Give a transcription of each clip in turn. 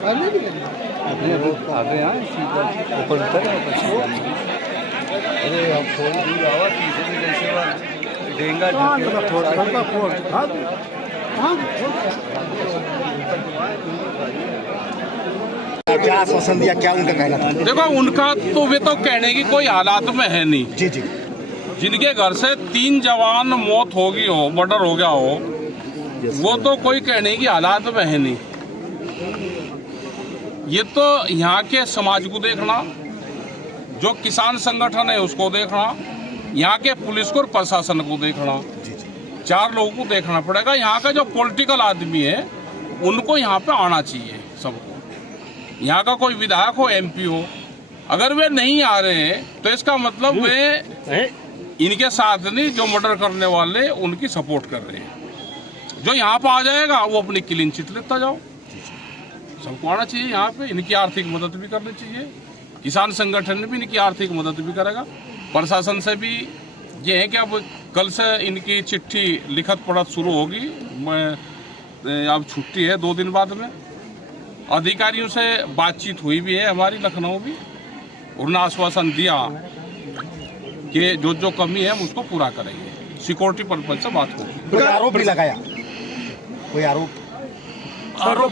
क्या आश्वासन दिया, क्या उनका कहना था? देखो, उनका तो वे तो कहने की कोई हालात में है नहीं। जी जी। जिनके घर से 3 जवान मौत हो गई हो, मर्डर हो गया हो, वो तो कोई कहने की हालात में है नहीं। ये तो यहाँ के समाज को देखना, जो किसान संगठन है उसको देखना, यहाँ के पुलिस को और प्रशासन को देखना, 4 लोगों को देखना पड़ेगा। यहाँ का जो पॉलिटिकल आदमी है उनको यहाँ पे आना चाहिए सबको। यहाँ का कोई विधायक हो, MP हो, अगर वे नहीं आ रहे हैं तो इसका मतलब वे इनके साथ नहीं, जो मर्डर करने वाले उनकी सपोर्ट कर रहे हैं। जो यहाँ पे आ जाएगा वो अपनी क्लीन चिट लेता जाओ। सबको आना चाहिए यहाँ पे, इनकी आर्थिक मदद भी करनी चाहिए। किसान संगठन भी इनकी आर्थिक मदद भी करेगा। प्रशासन से भी ये है कि अब कल से इनकी चिट्ठी लिखत पढ़त शुरू होगी। अब छुट्टी है 2 दिन बाद में। अधिकारियों से बातचीत हुई भी है हमारी लखनऊ भी, उन्होंने आश्वासन दिया कि जो कमी है उसको पूरा करेंगे। सिक्योरिटी पर्पज से बात होगी। कोई आरोप भी लगाया? कोई आरोप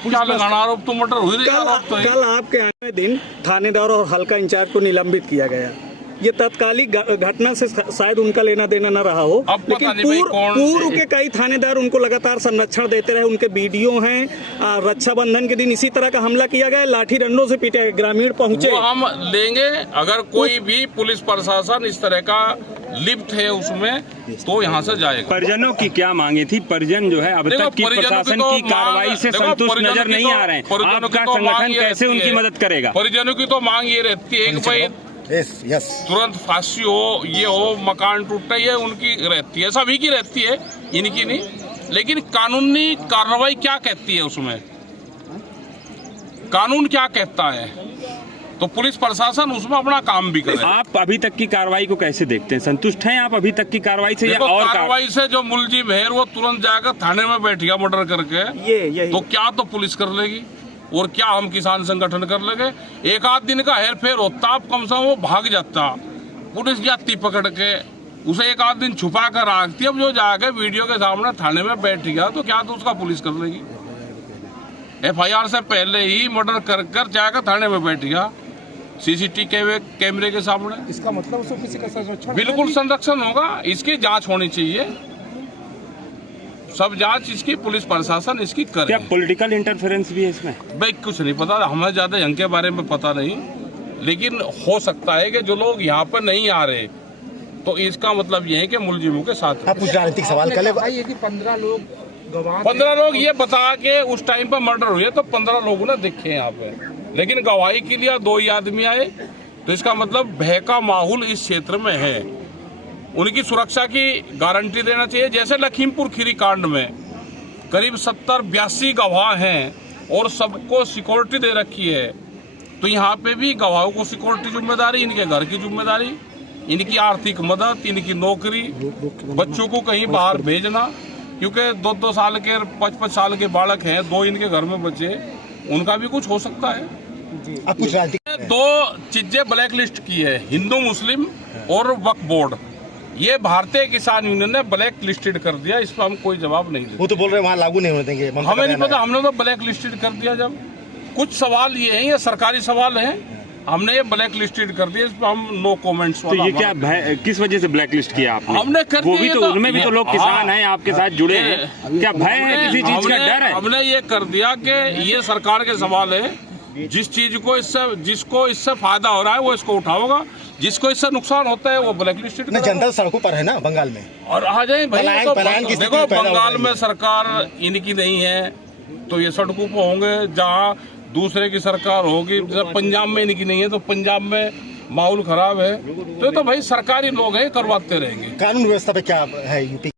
क्या लगाना? आरोप तो मर्डर हुई रही। कल आपके आने दिन थानेदार और हल्का इंचार्ज को निलंबित किया गया। ये तत्कालिक घटना से शायद उनका लेना देना न रहा हो, लेकिन पूर्व के कई थानेदार उनको लगातार संरक्षण देते रहे। उनके वीडियो हैं। रक्षाबंधन के दिन इसी तरह का हमला किया गया, लाठी डंडों से पीटे गए, ग्रामीण पहुंचे। हम लेंगे, अगर कोई भी पुलिस प्रशासन इस तरह का लिप्त है उसमें तो यहाँ से जाएगा। परिजनों की क्या मांगे थी? परिजन जो है अब तक की प्रशासन की कार्रवाई से संतुष्ट नजर नहीं आ रहे हैं। आपका संगठन कैसे उनकी मदद करेगा? परिजनों की तो मांग ये रहती है कि भाई तुरंत फांसी हो, ये हो, मकान टूटे, ये उनकी रहती है, सभी की रहती है, इनकी नहीं। लेकिन कानूनी कार्रवाई क्या कहती है उसमें? कानून क्या कहता है? तो पुलिस प्रशासन उसमें अपना काम भी करे। आप अभी तक की कार्रवाई को कैसे देखते हैं? संतुष्ट हैं आप अभी तक की कार्रवाई से या और कार्रवाई से? जो मुलजिम है वो तुरंत जाकर थाने में बैठ गया मर्डर करके, ये तो क्या तो पुलिस कर लेगी और क्या हम किसान संगठन कर लेंगे? एक आध दिन का हेर फेर होता, आप कम से कम वो भाग जाता, पुलिस जाती पकड़ के, उसे एक आध दिन छुपा कर रखती। अब जो जाके वीडियो के सामने थाने में बैठ गया तो क्या तो उसका पुलिस कर लेगी? FIR से पहले ही मर्डर कर जाकर थाने में बैठ गया, CCTV कैमरे के सामने। इसका मतलब उसको किसी का संरक्षण? बिल्कुल संरक्षण होगा, इसकी जांच होनी चाहिए। सब जांच इसकी पुलिस प्रशासन इसकी करे। क्या पॉलिटिकल इंटरफेरेंस भी है इसमें? भाई कुछ नहीं पता, हमें ज्यादा यहाँ के बारे में पता नहीं, लेकिन हो सकता है कि जो लोग यहाँ पर नहीं आ रहे तो इसका मतलब ये है कि मुलजिमों के साथ। कुछ राजनीतिक सवाल कर ले। 15 लोग ये बता के उस टाइम पर मर्डर हुए तो 15 लोगों ने देखे यहाँ पे, लेकिन गवाही के लिए 2 ही आदमी आए, तो इसका मतलब भय का माहौल इस क्षेत्र में है। उनकी सुरक्षा की गारंटी देना चाहिए। जैसे लखीमपुर खीरी कांड में करीब 70-82 गवाह हैं और सबको सिक्योरिटी दे रखी है, तो यहाँ पे भी गवाहों को सिक्योरिटी जिम्मेदारी, इनके घर की जिम्मेदारी, इनकी आर्थिक मदद, इनकी नौकरी, बच्चों को कहीं बाहर भेजना, क्योंकि 2-2 साल के 5-5 साल के बालक हैं, 2 इनके घर में बच्चे, उनका भी कुछ हो सकता है। कुछ 2 चीजें ब्लैक लिस्ट की है, हिंदू मुस्लिम और वक्फ बोर्ड। ये भारतीय किसान यूनियन ने ब्लैक लिस्टेड कर दिया, इस पर हम कोई जवाब नहीं देते। वो तो बोल रहे हैं वहाँ लागू नहीं होने देंगे। हमें नहीं पता, हमने तो ब्लैक लिस्टेड कर दिया। जब कुछ सवाल ये हैं, ये सरकारी सवाल हैं, हमने ये ब्लैक लिस्टेड कर दिया, इस पर हम नो कमेंट्स। तो ये क्या किस वजह से ब्लैक लिस्ट किया आपने? हमने कर वो भी दिया, तो उनमें भी तो लोग किसान हैं आपके साथ जुड़े हैं, क्या भय है, किसी चीज का डर है? हमने ये कर दिया कि ये सरकार के सवाल है, जिस चीज को जिसको इससे फायदा हो रहा है वो इसको उठाओगा, जिसको इससे नुकसान होता है वो ब्लैक लिस्टेड। जनता सड़कों पर है ना बंगाल में, और आ जाए भाई। तो देखो, बंगाल में सरकार इनकी नहीं है तो ये सड़कों पर होंगे, जहाँ दूसरे की सरकार होगी। जब पंजाब में इनकी नहीं है तो पंजाब में माहौल खराब है, तो भाई सरकारी लोग हैं, करवाते रहेंगे। कानून व्यवस्था पे क्या है यूपी?